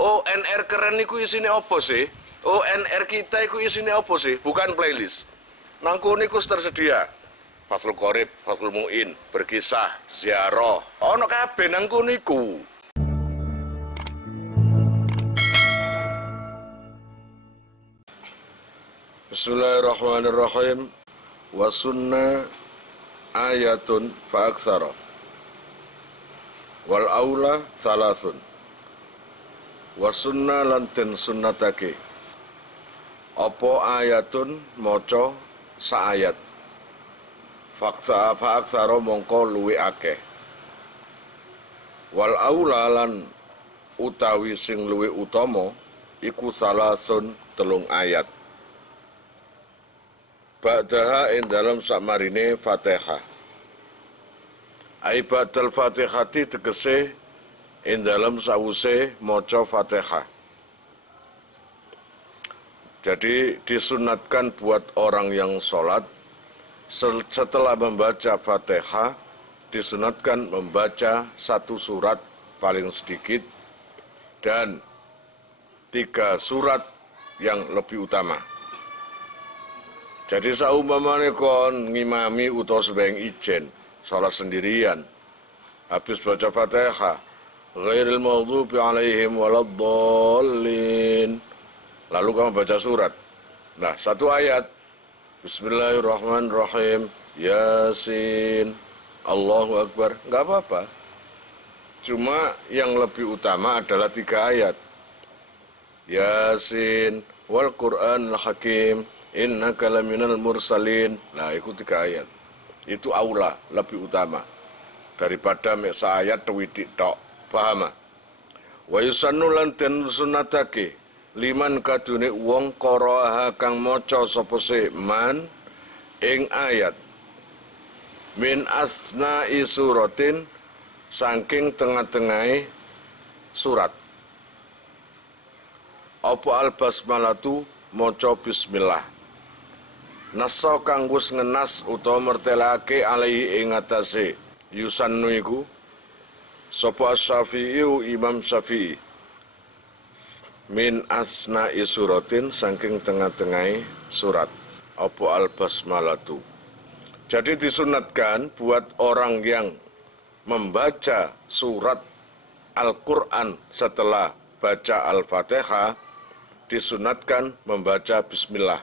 ONR keren niku isine apa sih? ONR kita iku isine apa sih? Bukan playlist. Nangku niku tersedia. Fathul Qorib, Fathul Mu'in, berkisah, ziarah. Ono kabeh nangku niku. Bismillahirrahmanirrahim. Wa sunnah ayatun fa aktsara. Wal aula salasun. Wa sunnah lan den sunnatake. Apa ayatun maca sa ayat. Faksa fa aktsara mongko luwi akeh. Wal aula lan utawi sing luwi utama iku salasun telung ayat. Ba'daha ing dalam sakmarine Fatihah. Ai ba'dal Fatihati tegese ing dalam sawuse maca Fatihah. Jadi disunatkan buat orang yang sholat setelah membaca Fatihah disunatkan membaca satu surat paling sedikit dan 3 surat yang lebih utama. Jadi saumpamane kon ngimami utawa sembahyang ijen, salat sendirian, habis baca Fatihah, ghairil maghdubi alaihim waladdallin. Lalu kamu baca surat. Nah, 1 ayat. Bismillahirrahmanirrahim. Yasin. Allahu Akbar. Enggak apa-apa. Cuma yang lebih utama adalah 3 ayat. Yasin wal Qur'anil Hakim. Innaka laminal mursalin. Nah, itu 3 ayat. Itu aula, lebih utama daripada sa ayat widik tok. Paham? Wa yusannu lan den sunatake liman kadune wong qara'aha kang maca sapa man ing ayat min asna'i suratin saking tengah-tengahe surat. Apa al-basmalatu maca bismillah. Nasa kang wis ngenas utawa mertelake alaihi ing atase yusannu iku sapa Syafi'i Imam Syafi'i min asna'i suratin saking tengah-tengahe surat apa al-basmalatu. Jadi disunatkan buat orang yang membaca surat Al-Qur'an setelah baca Al-Fatihah disunatkan membaca bismillah.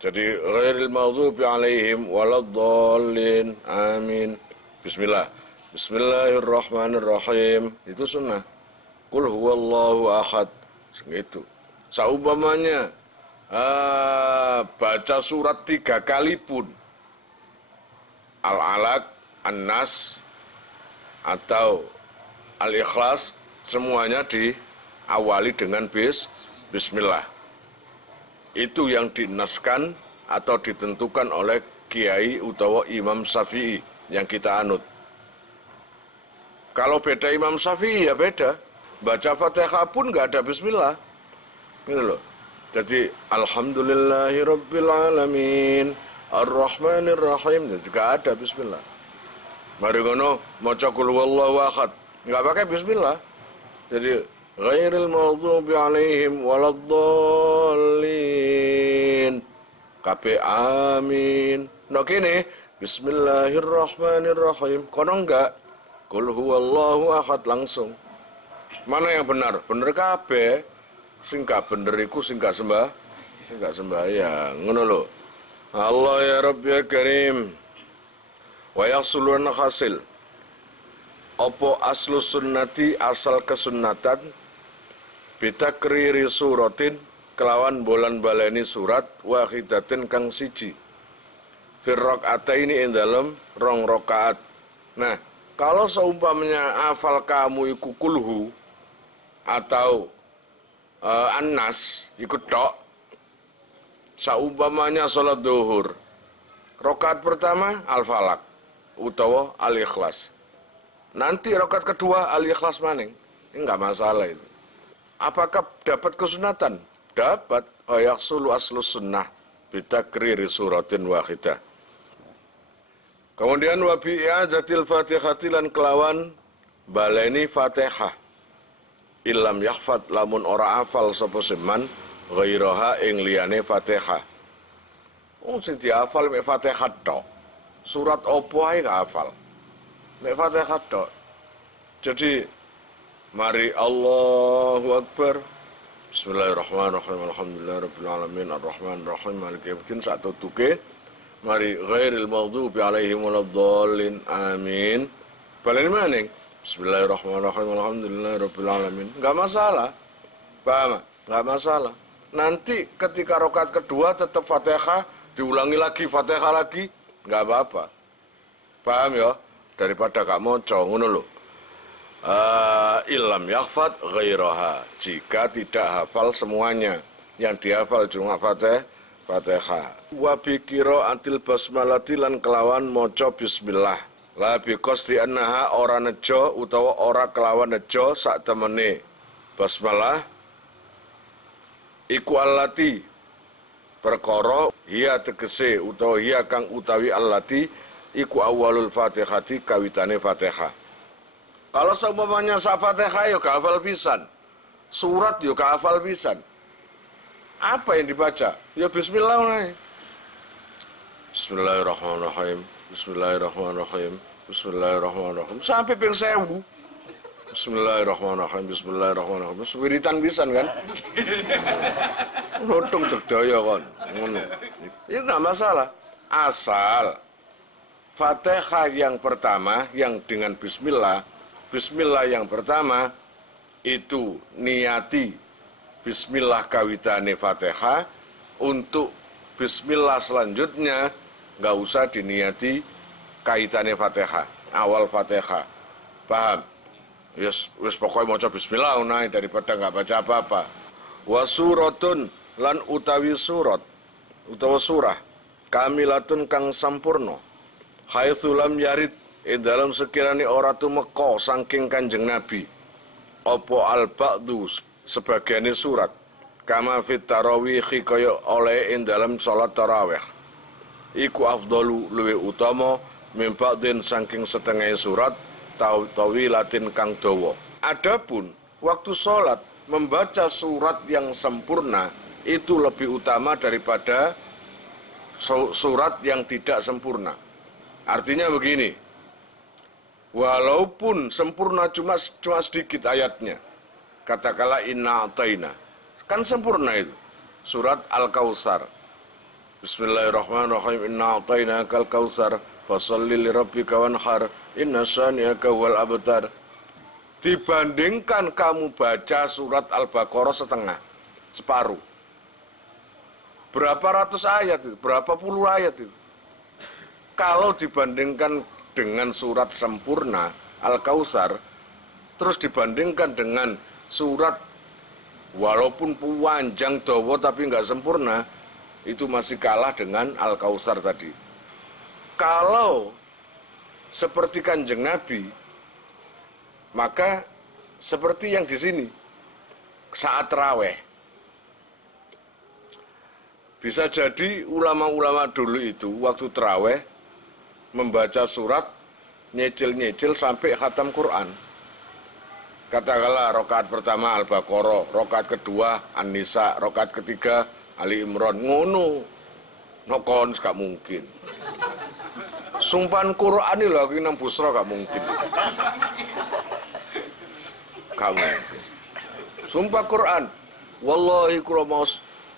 Jadi ghairil maghdubi alaihim waladdallin. Amin. Bismillah. Bismillahirrahmanirrahim. Itu sunnah. Qul huwallahu ahad. Segitu. Saumpamanya baca surat 3 kali pun, Al-Alaq, An-Nas atau Al-Ikhlas, semuanya diawali dengan bismillah. Itu yang dinaskan atau ditentukan oleh Kiai utawa Imam Syafi'i yang kita anut. Kalau beda Imam Syafi'i ya beda. Baca Fatihah pun nggak ada bismillah. Gitu loh. Jadi alhamdulillahirabbil alamin arrahmanir rahim, jadi nggak ada bismillah. Mari ngono maca qul huwallahu ahad, nggak pakai bismillah. Jadi ghairil maghdubi alaihim waladdallin. Kabeh amin. Nek kene bismillahirrahmanirrahim. Kono enggak? Qul huwallahu ahad langsung. Mana yang benar? Bener kabeh. Sing gak bener iku sing gak sembahyang. Ngono lho. Allah ya Rabb ya Karim. Wa yahsulun hasil. Apa aslu sunnati asal kesunnatan bitakriri suratin kelawan bolan baleni surat wahidatin kang siji fir rakaataini ing dalem 2 rakaat. Nah, kalau seumpamanya hafal kamu iku kulhu atau An-Nas ikut tok, saumpamanya sholat duhur rakaat pertama Al-Falaq utawa Al-Ikhlas, nanti rakaat kedua Al-Ikhlas maning, ini enggak masalah itu. Apakah dapat kesunatan? Dapat. Yahsulu aslus sunnah bitakriri suratin wahidah. Kemudian wa bi i'adatil Fatihati lan kelawan baleni Fatihah. Ilam yahfad lamun ora hafal sapa seman ghairaha ing liyane Fatihah. Sing dihafal mek Fatihah tok. Surat opo ae gak hafal. Mek Fatihah tok. Jadi mari Allahu Akbar. Bismillahirrahmanirrahim. Alhamdulillahirabbil alamin arrahmanirrahim maliki yaumiddin sak tutuke. Mari ghairil maghdubi alaihim waladdallin amin. Baleni maning Bismillahirrahmanirrahim alhamdulillahirabbil alamin. Enggak masalah. Paham? Enggak masalah. Nanti ketika rakaat kedua tetap Fatihah, diulangi lagi Fatihah lagi, enggak apa-apa. Paham ya? Daripada gak maca ngono lho. Ilam yakhfad ghairaha, jika tidak hafal semuanya, yang dihafal cuma Fatihah. Wa bi qiraatil basmalati lan kelawan maca bismillah. La bi qasdi annaha ora nejo utawa ora kelawan nejo sak temene basmalah iku allati perkara hiya tegese utawa hiya kang utawi allati iku awalul Fatihati kawitane Fatihah. Kalau seumpamanya sak Fatihah ya gak hafal pisan. Surat ya gak hafal pisan. Apa yang dibaca? Ya bismillah nae. Bismillahirrahmanirrahim. Bismillahirrahmanirrahim. Bismillahirrahmanirrahim. Sampai ping 1000. Bismillahirrahmanirrahim. Bismillahirrahmanirrahim. Wiritan pisan kan? Rotung tegdaya kon. Ngono. Ya enggak masalah. Asal Fatihah yang pertama yang dengan bismillah, bismillah yang pertama itu niati bismillah kawitane Fatihah, untuk bismillah selanjutnya enggak usah diniati kaitannya Fatihah, awal Fatihah. Paham? Yes, wis pokoknya maca bismillah unai daripada enggak baca apa-apa. Wa suratun lan utawi surat utawa surah kamilatun kang sampurna haitsu lam yarid dalam sekiranya ora tumeka saking Kanjeng Nabi apa al-ba'du sebagiane surat kama fit tarawih kaya oleh ing dalam salat tarawih iku afdalu luwe utama mimpakdin saking setengah surat tawilatin kang dawa. Adapun waktu sholat membaca surat yang sempurna itu lebih utama daripada surat yang tidak sempurna. Artinya begini, walaupun sempurna cuma sedikit ayatnya, katakanlah inna ataina, kan sempurna itu surat Al-Kautsar. Bismillahirrahmanirrahim. Inna atainakal kautsar fasholli lirabbika wanhar inna syani'aka wal abtar. Dibandingkan kamu baca surat Al-Baqarah setengah, separuh. Berapa ratus ayat itu? Berapa puluh ayat itu? Kalau dibandingkan dengan surat sempurna Al-Kautsar, terus dibandingkan dengan surat walaupun panjang dawa tapi nggak sempurna, itu masih kalah dengan Al-Kautsar tadi. Kalau seperti Kanjeng Nabi, maka seperti yang di sini saat tarawih. Bisa jadi ulama-ulama dulu itu waktu tarawih membaca surat nyicil-nyicil sampai khatam Quran. Katakanlah rakaat pertama Al-Baqarah, rakaat kedua An-Nisa, rakaat ketiga Ali Imran, ngono. Nokon gak mungkin. Sumpahan Quran ini lho, aku nang busra gak mungkin. Gak mungkin. Sumpah Quran, wallahi kula mau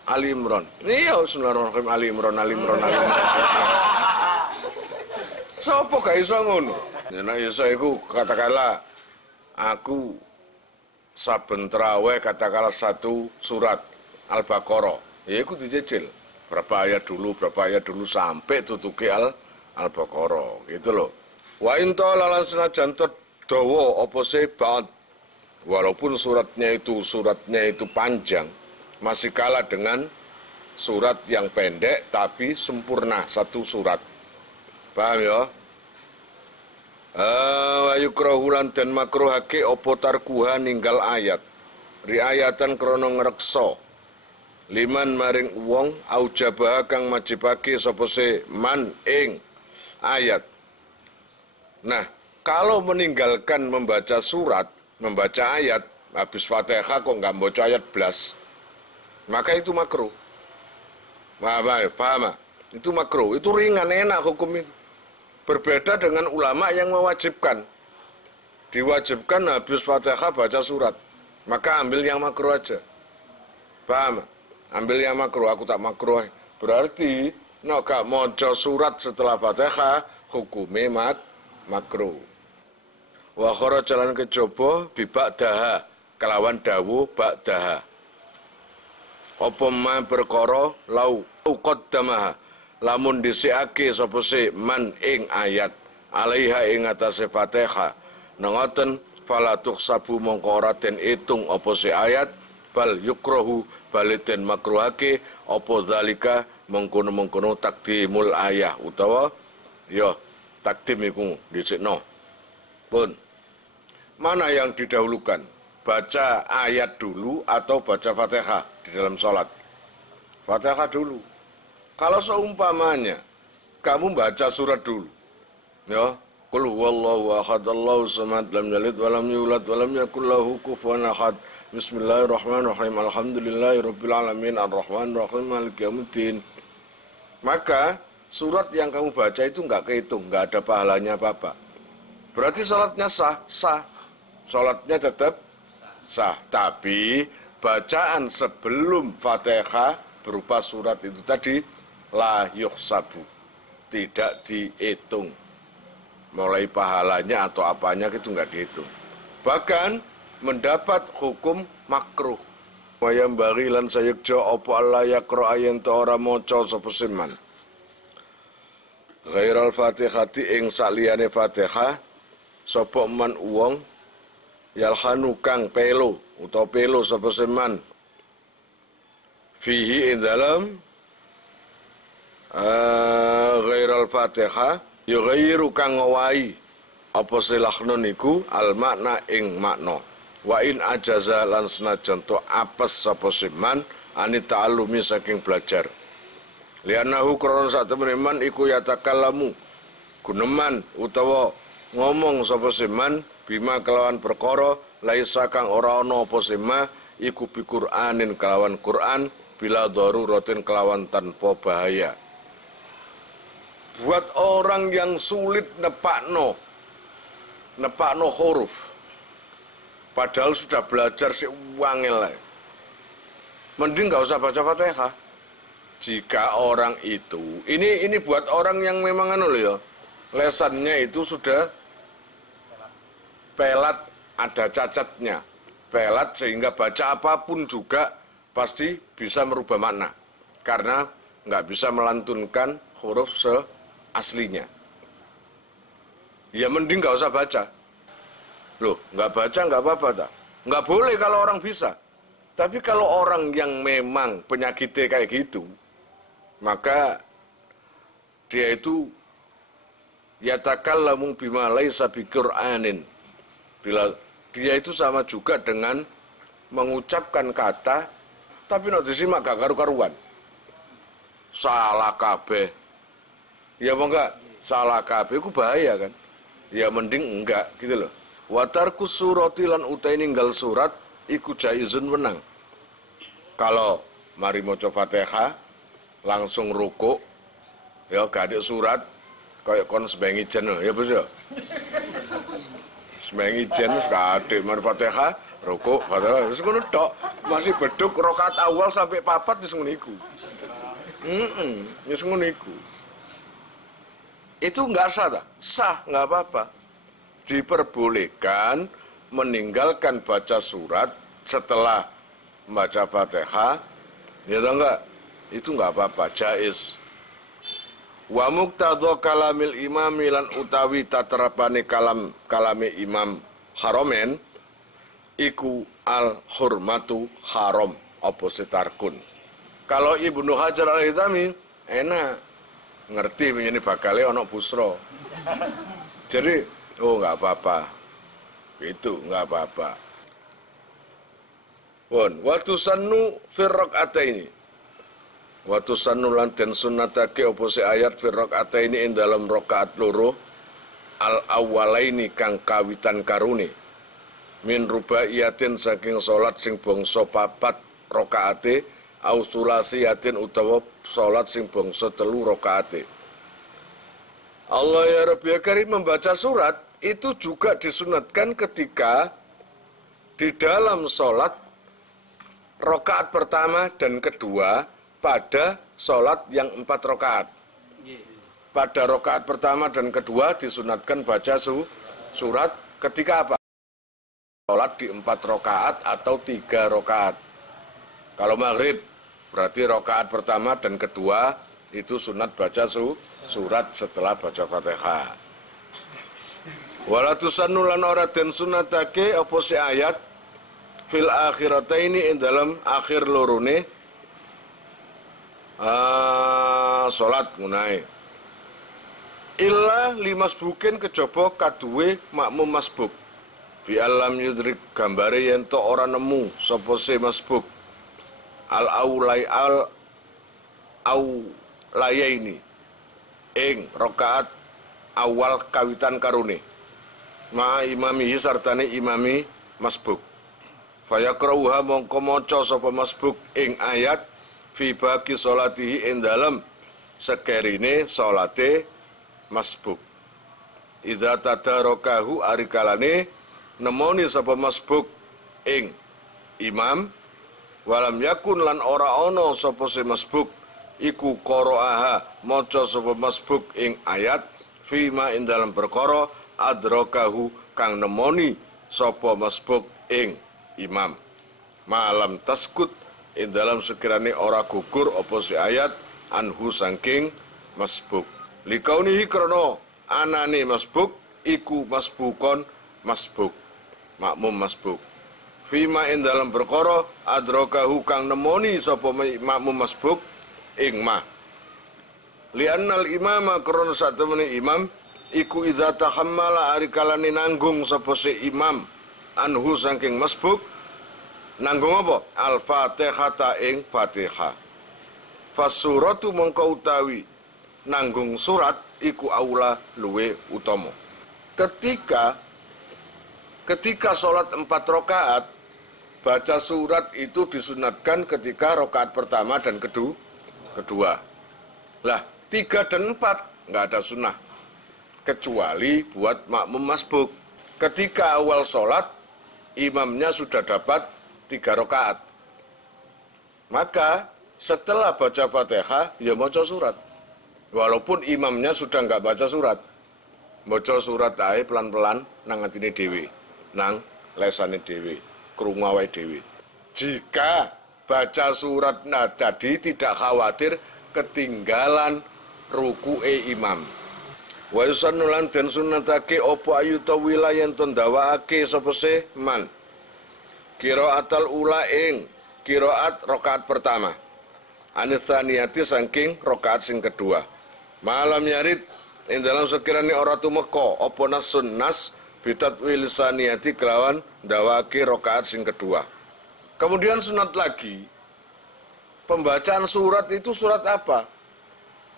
Ali Imran. Iya, bismillahirrahmanirrahim, Ali Imran. Sopo gak iso ngono? Nek iso iku katakanlah aku saben tarawih katakanlah satu surat Al-Baqarah. Ya iku dicicil. Berapa ayat dulu sampai tutuke Al-Baqarah gitu loh. Wa inta lalan senajan dawa apa se ba'd. Walaupun suratnya itu panjang, masih kalah dengan surat yang pendek tapi sempurna satu surat. Paham ya? Wa yukrahulan dan makruhake opo tarkuha ninggal ayat. Riayatan krono ngreksa. Liman maring wong aujabah kang majibake sapa se man ing ayat. Nah, kalau meninggalkan membaca surat, membaca ayat, habis Fatihah kok nggak baca ayat blas, maka itu makruh. Paham? Itu makruh, itu ringan, enak hukum itu. Berbeda dengan ulama yang mewajibkan. Diwajibkan habis Fatihah baca surat, maka ambil yang makruh aja. Paham? Ambil yang makruh, aku tak makruh. Berarti nek gak maca surat setelah Fatihah hukume makruh. Wa kharaja lan kejaba bibakdaha kelawan dawu ba'daha. Apa ma perkara lau qaddamaha lamun disiake sapa se man ing ayat alaiha ing atase Fatihah nengoten fala tuhsabu mongko ora den itung apa se ayat bal yukrahu baliten makruhake apa zalika mengkono-mengkono takdimul ayah utawa ya takdim iku dhisikno. Pun, mana yang didahulukan? Baca ayat dulu atau baca Fatihah di dalam sholat? Fatihah dulu. Kalau seumpamanya kamu baca surat dulu, ya, qul huwallahu ahad Allahus samad lam yalid wa lam yulad wa lam yakul lahu kufuwan ahad. Bismillahirrahmanirrahim. Alhamdulillahirabbil alamin arrahmanir rahim maliki yaumiddin. Maka surat yang kamu baca itu enggak kehitung, enggak ada pahalanya apa-apa. Berarti sholatnya sah. Sholatnya tetap sah. Tapi bacaan sebelum Fatihah berupa surat itu tadi la yuhsabu, tidak dihitung. Mulai pahalanya atau apanya itu enggak dihitung. Bahkan mendapat hukum makruh. Wayam bari lan sayekjo opo Allah yakro ayen ta ora maca sapa siman. Ghairal Fatihati ing saliyane Fatihah sapa man wong yalhanu kang pelo utawa pelo sapa seman fihi ing dalam ghairal Fatihah yughayyiru kang ngowahi apa silahno niku al makna ing makna wa in ajaza lan senajan to apes sapa seman ani ta'allumi saking belajar lianahu krana sak temene man iku yatakallamu guneman utawa ngomong sapa seman bima kelawan perkara laisa kang ora ana apa sema iku bi Qur'anin kelawan Qur'an bila daruratin kelawan tanpa bahaya. Buat orang yang sulit nepakno huruf padahal sudah belajar si wangel, mending nggak usah baca Fatihah. Jika orang itu ini buat orang yang memang ya lesannya itu sudah pelat, ada cacatnya, pelat sehingga baca apapun juga pasti bisa merubah makna karena nggak bisa melantunkan huruf seaslinya. Ya mending nggak usah baca. Loh, nggak baca nggak apa-apa tak? Nggak boleh kalau orang bisa. Tapi kalau orang yang memang penyakitnya kayak gitu, maka dia itu yatakallamu bima laisa biqur'anin. Bila dia itu sama juga dengan mengucapkan kata tapi nek disimak gak karu-karuan. Salah kabeh. Ya apa enggak? Salah kabeh itu bahaya kan? Ya mending enggak gitu loh. Wa tarku surati lan utai ninggal surat iku jaizun menang. Kalau mari maca Fatihah langsung rukuk ya gak ada surat kayak kon sebengi jen ya bos ya. Semengi jen wis kadhe mar Fatihah, rukuk, Fatihah wis ngono tok. Masih beduk rakaat awal sampai papat wis ngono iku. Wis ngono iku. Itu enggak sah tak? Sah, enggak apa-apa. Diperbolehkan meninggalkan baca surat setelah membaca Fatihah. Ya enggak? Itu enggak apa-apa, jaiz. Wa muqtadha kalamil imami lan utawi taterapane kalame Imam Haromen iku al hurmatu haram apa setarkun. Kalau Ibnu Hajar al-Haytami enak ngerti menjadi bakale ana busra. Jadi enggak apa-apa. Itu enggak apa-apa. Pun waktu sannu fi raq'ataini. Waktu sanulan dan sunnatake opose ayat firrok ini ing dalam rokaat loro al awalaini kang kawitan karuni min rubaiyatin saking salat sing bangsa 4 rakaate au sulasiyatin utawa salat sing bangsa 3 rakaate. Allah ya Rabbi ya Karim, membaca surat itu juga disunatkan ketika di dalam sholat rakaat pertama dan kedua pada sholat yang 4 rakaat. Pada rakaat pertama dan kedua disunatkan baca surat ketika apa? Sholat di 4 rakaat atau 3 rakaat. Kalau maghrib berarti rakaat pertama dan kedua itu sunat baca surat setelah baca Fatihah. Walatusannu lan ora den sunatake apa si ayat fil akhirataini ing dalam akhir lorone salat ngunae. Illa limasbukin kejaba kaduwe makmum masbuk. Bi alam yudrik gambare yen to ora nemu sapa se masbuk. Al aulai al au layaini ing rakaat awal kawitan karune ma imamihi sartane imami masbuk fayakrauha mongko maca sapa masbuk ing ayat fi baqi sholatihi ing dalem sekerine salate masbuk idza tadarakahu arikalane nemoni sapa masbuk ing imam walam yakun lan ora ana sapa se masbuk iku qara'aha maca sapa masbuk ing ayat fima ing dalam perkara adrakahu kang nemoni sapa masbuk ing imam malam taskut ing dalam sekirane ora gugur apa si ayat anhu saking masbuk likaunihi krana anane masbuk iku masbukon masbuk makmum masbuk fima ing dalam perkara adrakahu kang nemoni sapa makmum masbuk ing ma li'annal imama krana satemene imam iku idza tahammala arikalane nanggung sapa se imam anhu saking masbuk nanggung apa al-fatihata ing fatihah fasuratu mongko utawi nanggung surat iku aula luwe utama ketika salat 4 rakaat baca surat itu disunatkan ketika rakaat pertama dan kedua. Lah, 3 dan 4 nggak ada sunnah. Kecuali buat makmum masbuk. Ketika awal sholat, imamnya sudah dapat 3 rakaat. Maka setelah baca Fatihah, ya maca surat. Walaupun imamnya sudah nggak baca surat. Maca surat ae pelan-pelan nang atine dhewe, nang lesane dhewe, krungu wae dhewe. Jika baca surat jadi tidak khawatir ketinggalan ruku'e imam. Wa yusannu lan den sunatake apa ayu tawila yen to ndawakake sapa se man. Qiraatul ula ing qiraat rakaat pertama. Anitsaniyati saking rakaat sing kedua. Malam yarid ing dalam sekirane ora tumeka apa nasun nas bitatwil saniyati kelawan ndawakake rakaat sing kedua. Kemudian sunat lagi, pembacaan surat itu surat apa?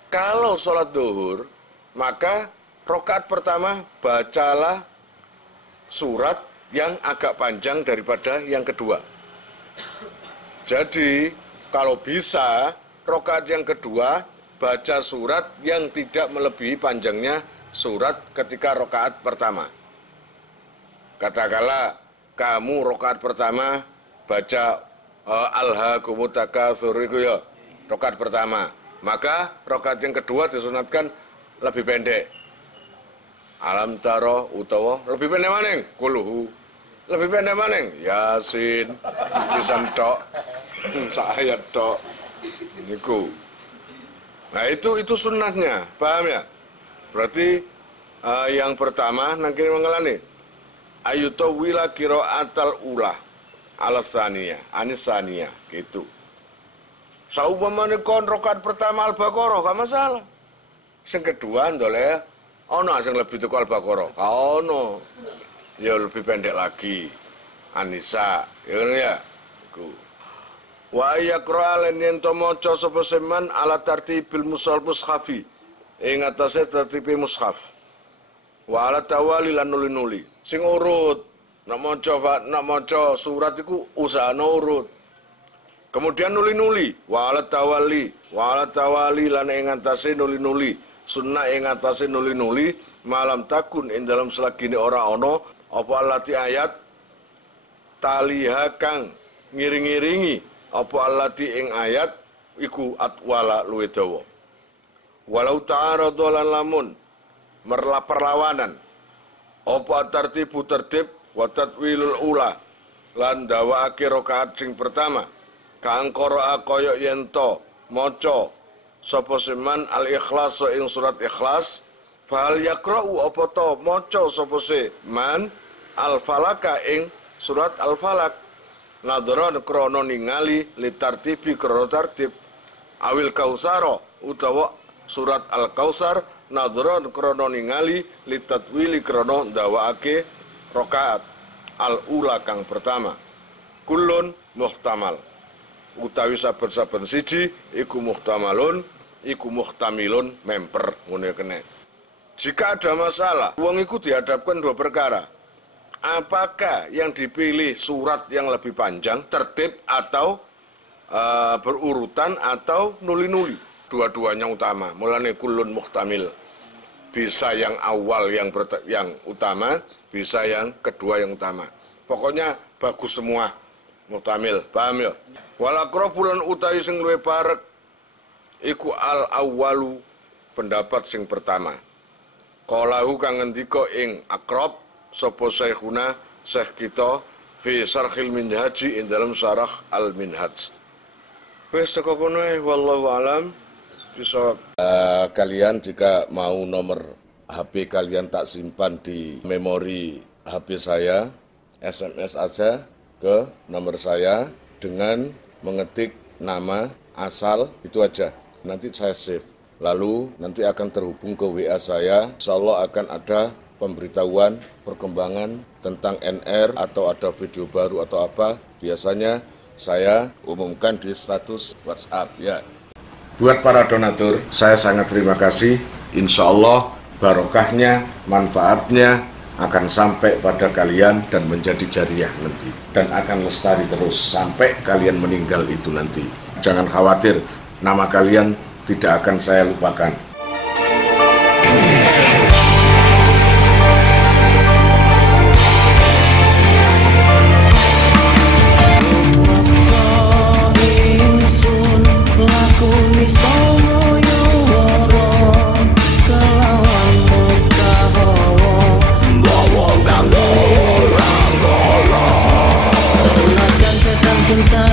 Kalau sholat duhur, maka rakaat pertama bacalah surat yang agak panjang daripada yang kedua. Jadi, kalau bisa, rakaat yang kedua baca surat yang tidak melebihi panjangnya surat ketika rakaat pertama. Katakanlah, kamu rakaat pertama baca alhaakumut takatsur iku ya rakaat pertama, maka rakaat yang kedua disunatkan lebih pendek. Alam taro utawa lebih pendek maning kulhu, lebih pendek maning Yasin pisan tok sak ayat tok niku. Nah itu sunnahnya, paham ya? Berarti yang pertama nang kene mengalani ayutawila qiraatal ula alasania, anisania, gitu. Saupamane kon rakaat pertama Al-Baqarah, gak masalah. Sing kedua ndoleh ana sing lebih teko Al-Baqarah. Ono. Ya lebih pendek lagi. An-Nisa, ya kan ya? Iku. Wa yaqra lan yen to maca sapa seman ala tartibil mushafi. Ing atase tertibe mushaf. Wa ala tawali lan nuli-nuli. Sing urut Nak maca surat iku usahana urut. Kemudian nuli-nuli, walat tawali lan ing atase nuli-nuli, sunnah ing atase nuli-nuli, malam takun ing dalam selagine ora ana apa alati ayat taliha kang ngiring-iringi apa alati ing ayat iku atwala luwih dawa. Walau ta'arada lan lamun perlawanan apa tertibu tertib wa tatwilul ula lan dawaake rakaat sing pertama kang qira'a kaya yen to maca sapa seman al ikhlas ing surat ikhlas fal yaqra'u apa to maca sapa seman al falaka ing surat al falak nadharan krana ningali litartibi krana tartib awil kausara utawa surat al kausar nadharan krana ningali litatwili krana dawaake rakaat al-ula kang pertama kulun muhtamal utawi saben-saben siji iku muhtamalun iku muhtamilun memper ngene kene. Jika ada masalah wong iku dihadapkan dua perkara, apakah yang dipilih surat yang lebih panjang tertib atau berurutan atau nuli-nuli, dua-duanya utama. Mulane kulun muhtamil, bisa yang awal yang utama, bisa yang kedua yang utama. Pokoknya bagus semua. Muhtamil, paham ya? Wal aqrabulan utawi sing luwih parek iku al awwalu pendapat sing pertama. Qalahu kang ngendika ing aqrab sapa syekhuna syekh kita fi syarhil minhaji ing dalam syarah al minhaj. Wis teko kono wallahu alam bisa kalian jika mau nomor HP kalian tak simpan di memori HP saya, SMS aja ke nomor saya dengan mengetik nama asal itu aja. Nanti saya save. Lalu nanti akan terhubung ke WA saya. Insyaallah akan ada pemberitahuan perkembangan tentang NR atau ada video baru atau apa. Biasanya saya umumkan di status WhatsApp ya. Buat para donatur, saya sangat terima kasih. Insyaallah barokahnya, manfaatnya akan sampai pada kalian dan menjadi jariah nanti. Dan akan lestari terus sampai kalian meninggal itu nanti. Jangan khawatir, nama kalian tidak akan saya lupakan. Cinta